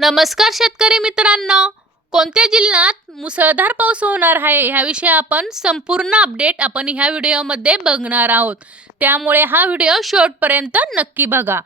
नमस्कार शेतकरी मित्रांनो. कोणत्या जिल्ह्यात मुसळधार पाऊस होणार आहे ह्याविषयी आपण संपूर्ण अपडेट आपण ह्या व्हिडिओमध्ये बघणार आहोत. त्यामुळे हा व्हिडिओ शेवटपर्यंत नक्की बघा.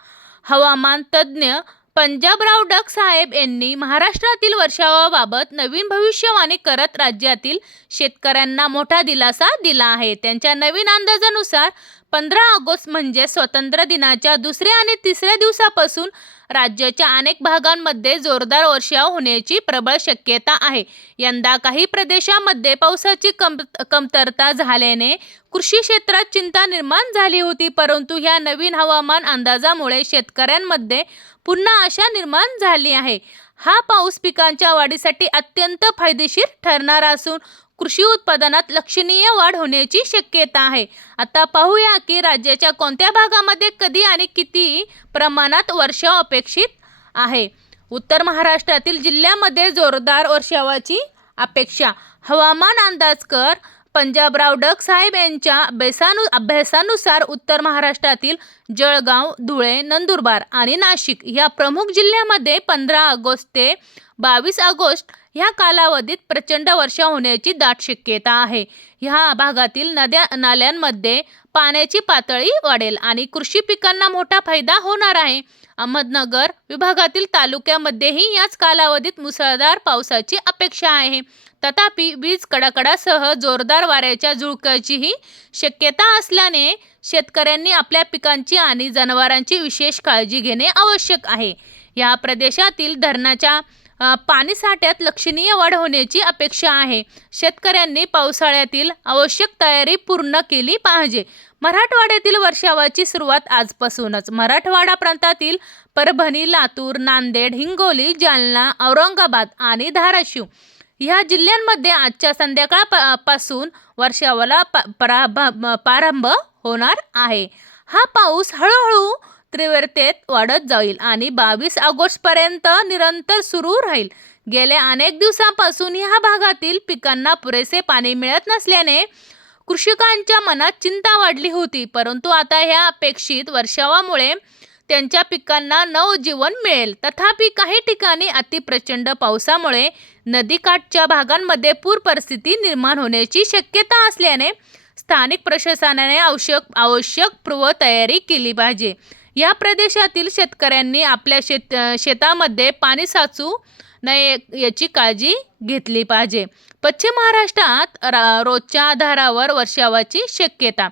हवामान तज्ज्ञ पंजाबराव डक साहेब यांनी महाराष्ट्रातील वर्षावाबाबत नवीन भविष्यवाणी करत राज्यातील शेतकऱ्यांना मोठा दिलासा दिला आहे. त्यांच्या नवीन अंदाजानुसार पंधरा ऑगस्ट म्हणजे स्वातंत्र्य दिनाच्या दुसऱ्या आणि तिसऱ्या दिवसापासून राज्याच्या अनेक भागांमध्ये जोरदार वर्षाव होण्याची प्रबळ शक्यता आहे. यंदा काही प्रदेशामध्ये पावसाची कम कमतरता झाल्याने कृषी क्षेत्रात चिंता निर्माण झाली होती परंतु ह्या नवीन हवामान अंदाजामुळे शेतकऱ्यांमध्ये पुन्हा आशा निर्माण झाली आहे. हा पाऊस पिकांच्या वाढीसाठी अत्यंत फायदेशीर ठरणार असून कृषी उत्पादनात लक्षणीय वाढ होण्याची शक्यता आहे. आता पाहूया की राज्याच्या कोणत्या भागामध्ये कधी आणि किती प्रमाणात वर्षाव अपेक्षित आहे. उत्तर महाराष्ट्रातील जिल्ह्यामध्ये जोरदार वर्षावाची अपेक्षा. हवामान अंदाजकर पंजाबराव डक साहेब यांच्या बेसानु अभ्यासानुसार उत्तर महाराष्ट्रातील जळगाव धुळे नंदुरबार आणि नाशिक या प्रमुख जिल्ह्यामध्ये पंधरा ऑगस्ट ते बावीस ऑगस्ट ह्या कालावधीत प्रचंड वर्षा होण्याची दाट शक्यता आहे. ह्या भागातील नद्या नाल्यांमध्ये पाण्याची पातळी वाढेल आणि कृषी पिकांना मोठा फायदा होणार आहे. अहमदनगर विभागातील तालुक्यामध्येही याच कालावधीत मुसळधार पावसाची अपेक्षा आहे. तथापि वीज कडकडासह जोरदार वाऱ्याच्या झुळकाचीही शक्यता असल्याने शेतकऱ्यांनी आपल्या पिकांची आणि जनावरांची विशेष काळजी घेणे आवश्यक आहे. या प्रदेशातील धरणाच्या पाणीसाठ्यात लक्षणीय वाढ होण्याची अपेक्षा आहे. शेतकऱ्यांनी पावसाळ्यातील आवश्यक तयारी पूर्ण केली पाहिजे. मराठवाड्यातील वर्षावाची सुरुवात आजपासूनच. मराठवाडा प्रांतातील परभणी लातूर नांदेड हिंगोली जालना औरंगाबाद आणि धाराशिव ह्या जिल्ह्यांमध्ये आजच्या संध्याकाळपासून वर्षावाला प- प्रारंभ प्रारंभ होणार आहे. हा पाऊस हळूहळू तीव्रतेत वाढत जाईल आणि बावीस ऑगस्टपर्यंत निरंतर सुरू राहील. गेल्या अनेक दिवसांपासून ह्या भागातील पिकांना पुरेसे पाणी मिळत नसल्याने कृषिकांच्या मनात चिंता वाढली होती. परंतु आता ह्या अपेक्षित वर्षावामुळे त्यांच्या पिकांना नवजीवन मिळेल. तथापि काही ठिकाणी अतिप्रचंड पावसामुळे नदीकाठच्या भागांमध्ये पूर परिस्थिती निर्माण होण्याची शक्यता असल्याने स्थानिक प्रशासनाने आवश्यक आवश्यक पूर्वतयारी केली पाहिजे. या प्रदेशातील शेतकऱ्यांनी आपल्या शेत शेतामध्ये पाणी साचू नये याची काळजी घेतली पाहिजे. पश्चिम महाराष्ट्रात रा रोजच्या आधारावर वर्षावाची शक्यता.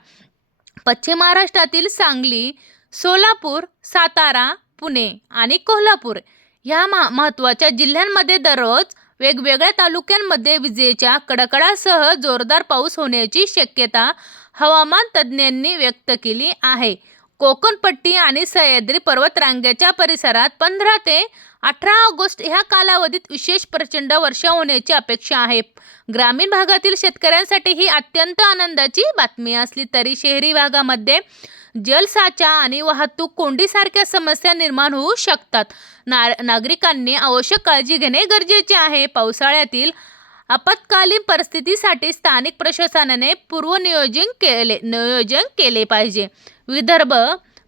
पश्चिम महाराष्ट्रातील सांगली सोलापूर सातारा पुणे आणि कोल्हापूर ह्या मा महत्त्वाच्या जिल्ह्यांमध्ये दररोज वेगवेगळ्या तालुक्यांमध्ये विजेच्या कडकडासह जोरदार पाऊस होण्याची शक्यता हवामान तज्ज्ञांनी व्यक्त केली आहे. कोकणपट्टी आणि सह्याद्री पर्वतरांगेच्या परिसरात पंधरा ते अठरा ऑगस्ट ह्या कालावधीत विशेष प्रचंड वर्षा होण्याची अपेक्षा आहे. ग्रामीण भागातील शेतकऱ्यांसाठी ही अत्यंत आनंदाची बातमी असली तरी शहरी भागामध्ये जलसाचा आणि वाहतूक कोंडीसारख्या समस्या निर्माण होऊ शकतात. ना नागरिकांनी आवश्यक काळजी घेणे गरजेचे आहे. पावसाळ्यातील आपत्कालीन परिस्थितीसाठी स्थानिक प्रशासनाने पूर्वनियोजन केले नियोजन केले पाहिजे. विदर्भ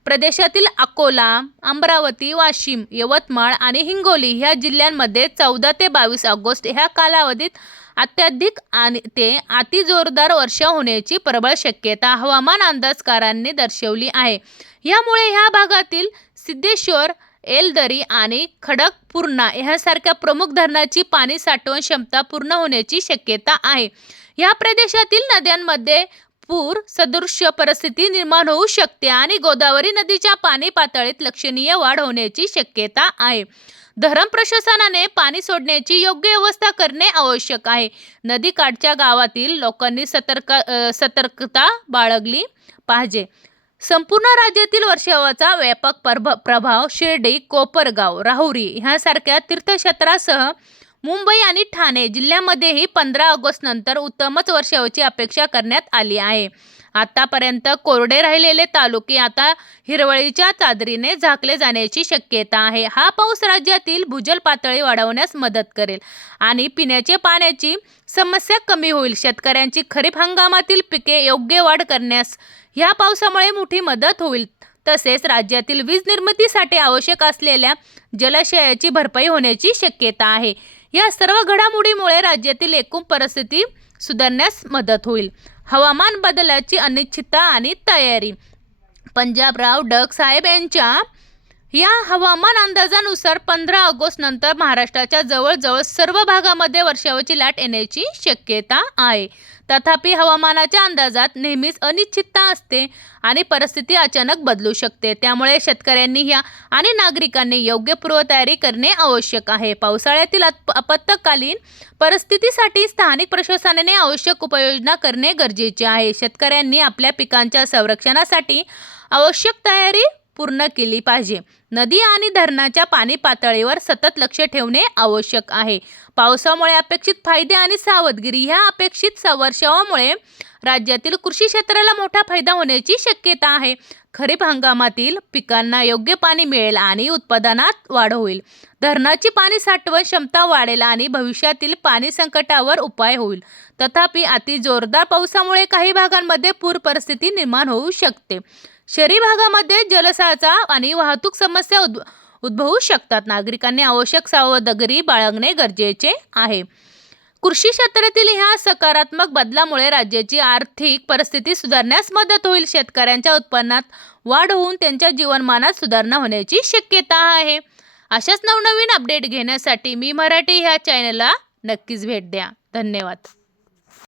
प्रदेशातील अकोला अमरावती वाशिम यवतमाळ आणि हिंगोली ह्या जिल्ह्यांमध्ये चौदा ते बावीस ऑगस्ट ह्या कालावधीत अत्याधिक आणि ते अति जोरदार वर्षा होण्याची प्रबळ शक्यता हवामान अंदाजकारांनी दर्शवली आहे. यामुळे ह्या भागातील सिद्धेश्वर एलदरी आणि खडकपूर्णा ह्यासारख्या प्रमुख धरणाची पाणी साठवण क्षमता पूर्ण होण्याची शक्यता आहे. या प्रदेशातील नद्यांमध्ये पूर सदृश्य परिस्थिती निर्माण होऊ शकते आणि गोदावरी नदीच्या पाणी पातळीत लक्षणीय वाढ होण्याची शक्यता आहे. धरण प्रशासनाने पाणी सोडण्याची योग्य व्यवस्था करणे आवश्यक आहे. नदीकाठच्या गावातील लोकांनी सतर्क सतर्कता बाळगली पाहिजे. संपूर्ण राज्यातील वर्षावाचा व्यापक प्रभ प्रभाव शिर्डी कोपरगाव राहुरी ह्यासारख्या तीर्थक्षेत्रासह मुंबई आणि ठाणे जिल्ह्यामध्येही पंधरा ऑगस्ट नंतर उत्तमच वर्षाची अपेक्षा करण्यात आली आहे. आतापर्यंत कोरडे राहिलेले तालुके आता हिरवळीच्या चादरीने झाकले जाण्याची शक्यता आहे. हा पाऊस राज्यातील भूजल पातळी वाढवण्यास मदत करेल आणि पिण्याचे पाण्याची समस्या कमी होईल. शेतकऱ्यांची खरीप हंगामातील पिके योग्य वाढ करण्यास ह्या पावसामुळे मोठी मदत होईल. तसेच राज्यातील वीज निर्मितीसाठी आवश्यक असलेल्या जलाशयाची भरपाई होण्याची शक्यता आहे. या सर्व घडामोडीमुळे राज्यातील एकूण परिस्थिती सुधारण्यास मदत होईल. हवामान बदलाची अनिश्चितता आणि तयारी. पंजाबराव डग साहेब यांच्या या हवामान अंदाजानुसार पंधरा ऑगस्ट नंतर महाराष्ट्राच्या जवळजवळ सर्व भागामध्ये वर्षावरची लाट येण्याची शक्यता आहे. तथापि हवामानाच्या अंदाजात नेहमीच अनिश्चितता असते आणि परिस्थिती अचानक बदलू शकते. त्यामुळे शेतकऱ्यांनी ह्या आणि नागरिकांनी योग्य पूर्वतयारी करणे आवश्यक आहे. पावसाळ्यातील आपत्कालीन परिस्थितीसाठी स्थानिक प्रशासनाने आवश्यक उपाययोजना करणे गरजेचे आहे. शेतकऱ्यांनी आपल्या पिकांच्या संरक्षणासाठी आवश्यक तयारी पूर्ण केली पाहिजे. नदी आणि धरणाच्या पाणी पातळीवर सतत लक्ष ठेवणे आवश्यक आहे. पावसामुळे अपेक्षित फायदे आणि सावधगिरी ह्या अपेक्षित स- राज्यातील कृषी क्षेत्राला मोठा फायदा होण्याची शक्यता आहे. खरीप हंगामातील पिकांना योग्य पाणी मिळेल आणि उत्पादनात वाढ होईल. धरणाची पाणी साठवण क्षमता वाढेल आणि भविष्यातील पाणी संकटावर उपाय होईल. तथापि अति जोरदार पावसामुळे काही भागांमध्ये पूर परिस्थिती निर्माण होऊ शकते. शहरी भागामध्ये जलसाचा आणि वाहतूक समस्या उद् उद्भवू शकतात. नागरिकांनी आवश्यक सावधगिरी बाळगणे गरजेचे आहे. कृषी क्षेत्रातील ह्या सकारात्मक बदलामुळे राज्याची आर्थिक परिस्थिती सुधारण्यास मदत होईल. शेतकऱ्यांच्या उत्पन्नात वाढ होऊन त्यांच्या जीवनमानात सुधारणा होण्याची शक्यता आहे. अशाच नवनवीन अपडेट घेण्यासाठी मी मराठी ह्या चॅनलला नक्कीच भेट द्या. धन्यवाद.